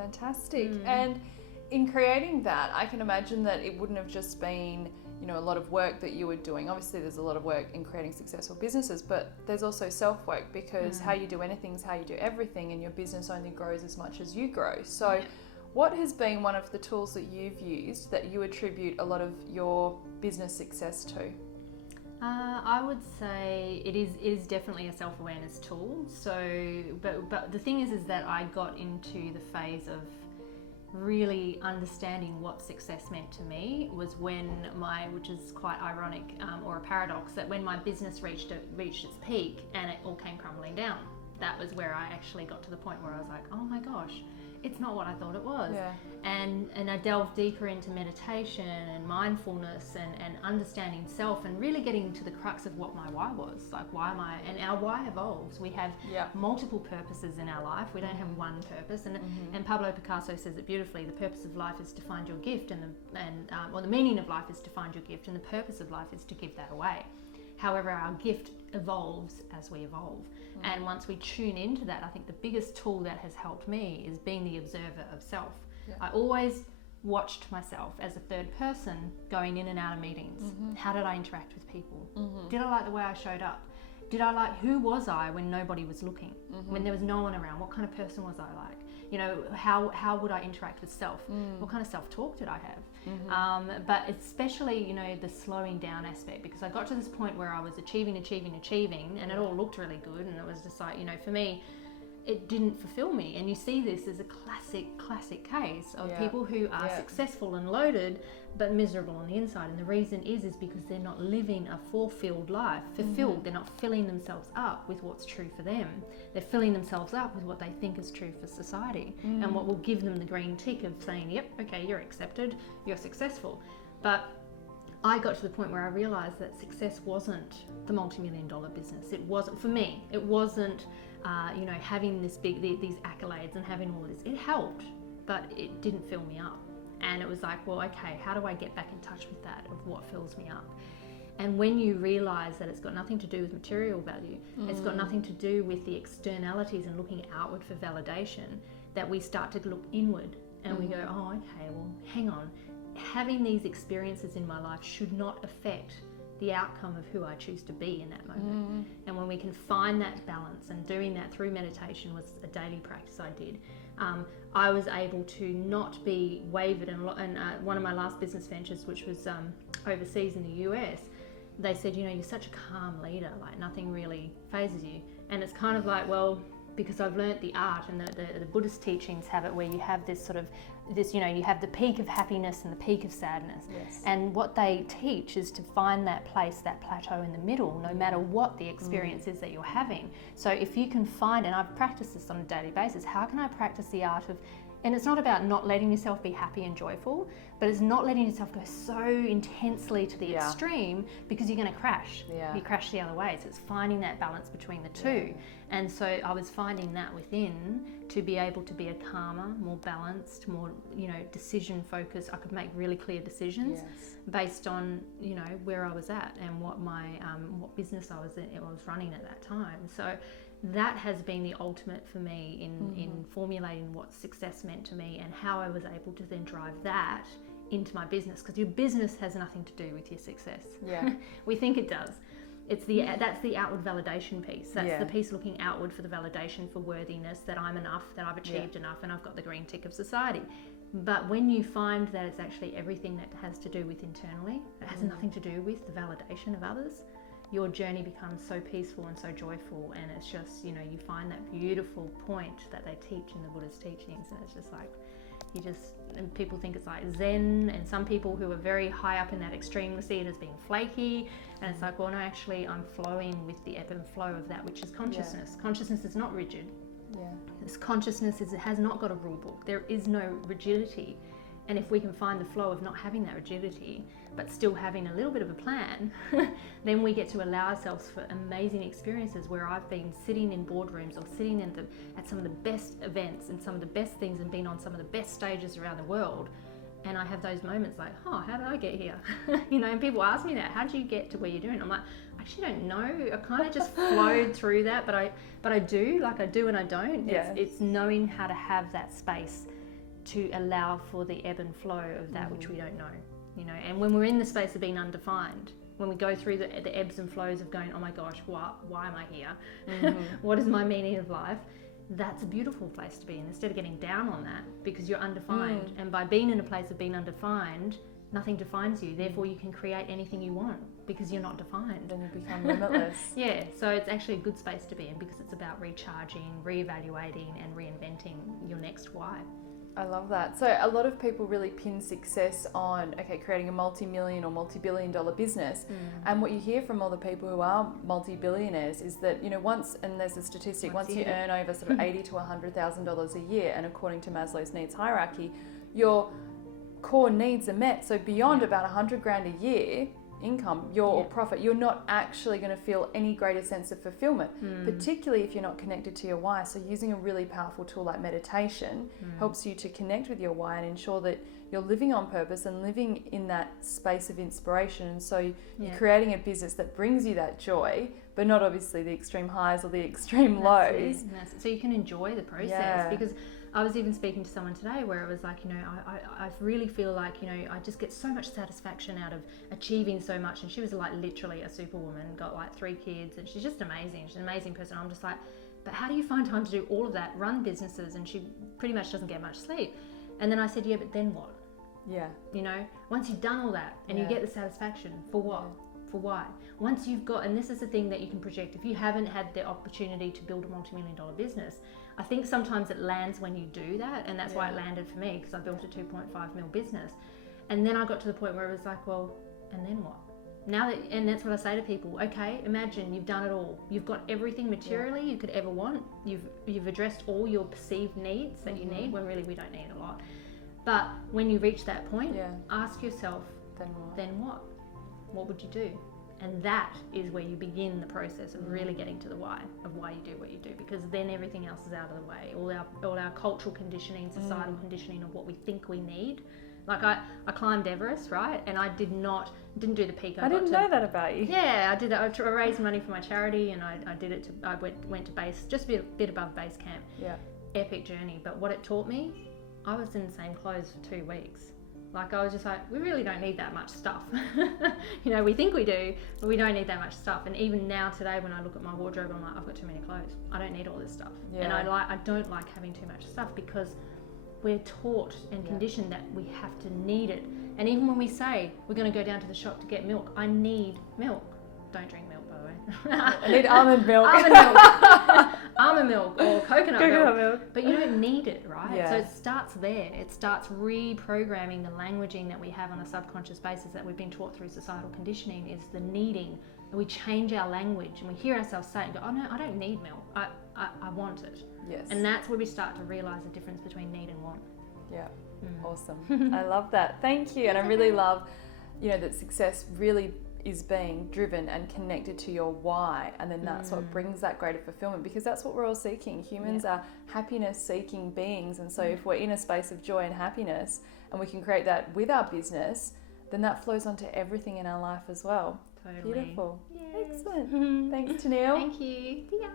Fantastic. And in creating that, I can imagine that it wouldn't have just been, you know, a lot of work that you were doing. Obviously, there's a lot of work in creating successful businesses, but there's also self-work, because how you do anything is how you do everything, and your business only grows as much as you grow. So what has been one of the tools that you've used that you attribute a lot of your business success to? I would say it is definitely a self-awareness tool. So, but the thing is that I got into the phase of really understanding what success meant to me was when which is quite ironic, or a paradox, that when my business reached its peak and it all came crumbling down, that was where I actually got to the point where I was like, oh my gosh, it's not what I thought it was. Yeah. And I delved deeper into meditation and mindfulness and understanding self, and really getting to the crux of what my why was. Like, why am I, and our why evolves. We have multiple purposes in our life. We don't have one purpose. And Pablo Picasso says it beautifully: the purpose of life is to find your gift, or the meaning of life is to find your gift, and the purpose of life is to give that away. However, our gift evolves as we evolve. And once we tune into that, I think the biggest tool that has helped me is being the observer of self. I always watched myself as a third person going in and out of meetings. How did I interact with people? Did I like the way I showed up? Who was I when nobody was looking? When there was no one around? What kind of person was I like? You know, how would I interact with self? What kind of self-talk did I have? But especially, you know, the slowing down aspect, because I got to this point where I was achieving, and it all looked really good, and it was just like, you know, for me, it didn't fulfill me. And you see this as a classic case of people who are successful and loaded but miserable on the inside. And the reason is because they're not living a fulfilled life. They're not filling themselves up with what's true for them. They're filling themselves up with what they think is true for society, and what will give them the green tick of saying, yep, okay, you're accepted, you're successful. But I got to the point where I realized that success wasn't the multi-million-dollar business. It wasn't, for me, it wasn't, you know, having these accolades and having all this. It helped, but it didn't fill me up. And it was like, well, okay, how do I get back in touch with that, of what fills me up? And when you realize that it's got nothing to do with material value, it's got nothing to do with the externalities and looking outward for validation, that we start to look inward and we go, oh, okay, well, hang on. Having these experiences in my life should not affect the outcome of who I choose to be in that moment. And when we can find that balance, and doing that through meditation was a daily practice I did, I was able to not be wavered. And one of my last business ventures, which was overseas in the US, they said, you know, you're such a calm leader, like nothing really phases you. And it's kind of like, well, because I've learnt the art, and the Buddhist teachings have it where you have this sort of, you know, you have the peak of happiness and the peak of sadness. And what they teach is to find that place, that plateau in the middle, no matter what the experience is that you're having. So if you can find, and I've practiced this on a daily basis, how can I practice the art of, and it's not about not letting yourself be happy and joyful, but it's not letting yourself go so intensely to the extreme, because you're going to crash. You crash the other way. So it's finding that balance between the two. And so I was finding that within, to be able to be a calmer, more balanced, more, you know, decision focused. I could make really clear decisions based on, you know, where I was at and what my what business I was running at that time. So that has been the ultimate for me in formulating what success meant to me, and how I was able to then drive that into my business, because your business has nothing to do with your success. We think it does. It's that's the outward validation piece. That's the piece looking outward for the validation, for worthiness, that I'm enough, that I've achieved enough, and I've got the green tick of society. But when you find that it's actually everything that has to do with internally, it has nothing to do with the validation of others, your journey becomes so peaceful and so joyful. And it's just, you know, you find that beautiful point that they teach in the Buddhist teachings, and it's just like, and people think it's like Zen, and some people who are very high up in that extreme see it as being flaky, and it's like, well, no, actually I'm flowing with the ebb and flow of that, which is consciousness. Consciousness is not rigid. This consciousness it has not got a rule book. There is no rigidity. And if we can find the flow of not having that rigidity, but still having a little bit of a plan, then we get to allow ourselves for amazing experiences, where I've been sitting in boardrooms or sitting at some of the best events and some of the best things, and been on some of the best stages around the world. And I have those moments like, oh, how did I get here? You know, and people ask me that, how did you get to where you're doing? I'm like, I actually don't know. I kind of just flowed through that, but I do, like I do and I don't. It's knowing how to have that space to allow for the ebb and flow of that which we don't know, you know. And when we're in the space of being undefined, when we go through the ebbs and flows of going, oh my gosh, why am I here? What is my meaning of life? That's a beautiful place to be in, instead of getting down on that, because you're undefined. And by being in a place of being undefined, nothing defines you. Therefore, you can create anything you want because you're not defined. Then you become limitless. Yeah, so it's actually a good space to be in, because it's about recharging, reevaluating, and reinventing your next why. I love that. So a lot of people really pin success on, creating a multi-million or multi-billion dollar business. And what you hear from all the people who are multi-billionaires is that, you know, once there's a statistic, once you earn over sort of $80,000 to $100,000 a year, and according to Maslow's needs hierarchy, your core needs are met. So beyond about $100,000 a year income, or profit, you're not actually going to feel any greater sense of fulfillment, particularly if you're not connected to your why. So using a really powerful tool like meditation helps you to connect with your why and ensure that you're living on purpose and living in that space of inspiration. And so you're creating a business that brings you that joy, but not obviously the extreme highs or the extreme lows. So you can enjoy the process, because I was even speaking to someone today where it was like, you know, I really feel like, you know, I just get so much satisfaction out of achieving so much. And she was like literally a superwoman, got like 3 kids, and she's just amazing. She's an amazing person. I'm just like, but how do you find time to do all of that, run businesses? And she pretty much doesn't get much sleep. And then I said, yeah, but then what? Yeah. You know, once you've done all that and you get the satisfaction, for what? For why? Once you've got, and this is the thing that you can project, if you haven't had the opportunity to build a multi-million dollar business, I think sometimes it lands when you do that, and that's why it landed for me, because I built a 2.5 mil business. And then I got to the point where it was like, well, and then what? Now that, and that's what I say to people, okay, imagine you've done it all. You've got everything materially you could ever want. You've addressed all your perceived needs that you need, when really we don't need a lot. But when you reach that point, ask yourself, then what? What would you do? And that is where you begin the process of really getting to the why of why you do what you do, because then everything else is out of the way. All our cultural conditioning, societal conditioning of what we think we need. Like I climbed Everest, right? And I didn't do the peak. I didn't know that about you. Yeah, I did that. I raised money for my charity, and I did it. I went to base, just a bit above base camp. Yeah. Epic journey. But what it taught me, I was in the same clothes for 2 weeks. Like, I was just like, we really don't need that much stuff. You know, we think we do, but we don't need that much stuff. And even now today, when I look at my wardrobe, I'm like, I've got too many clothes. I don't need all this stuff. Yeah. And I don't like having too much stuff, because we're taught and conditioned that we have to need it. And even when we say we're going to go down to the shop to get milk, I need milk. Don't drink milk, by the way. I need almond milk. Almond milk. Almond milk or coconut milk. But you don't need it, right? Yeah. So it starts there. It starts reprogramming the languaging that we have on a subconscious basis that we've been taught through societal conditioning, is the needing. And we change our language and we hear ourselves say it and go, oh no, I don't need milk. I want it. Yes. And that's where we start to realise the difference between need and want. Yeah. Awesome. I love that. Thank you. And I really love, you know, that success really is being driven and connected to your why, and then that's what brings that greater fulfillment, because that's what we're all seeking. Humans are happiness seeking beings, and so if we're in a space of joy and happiness and we can create that with our business, then that flows onto everything in our life as well. Totally. Beautiful. Yes. Excellent. Thanks, Tenille. Thank you. See ya.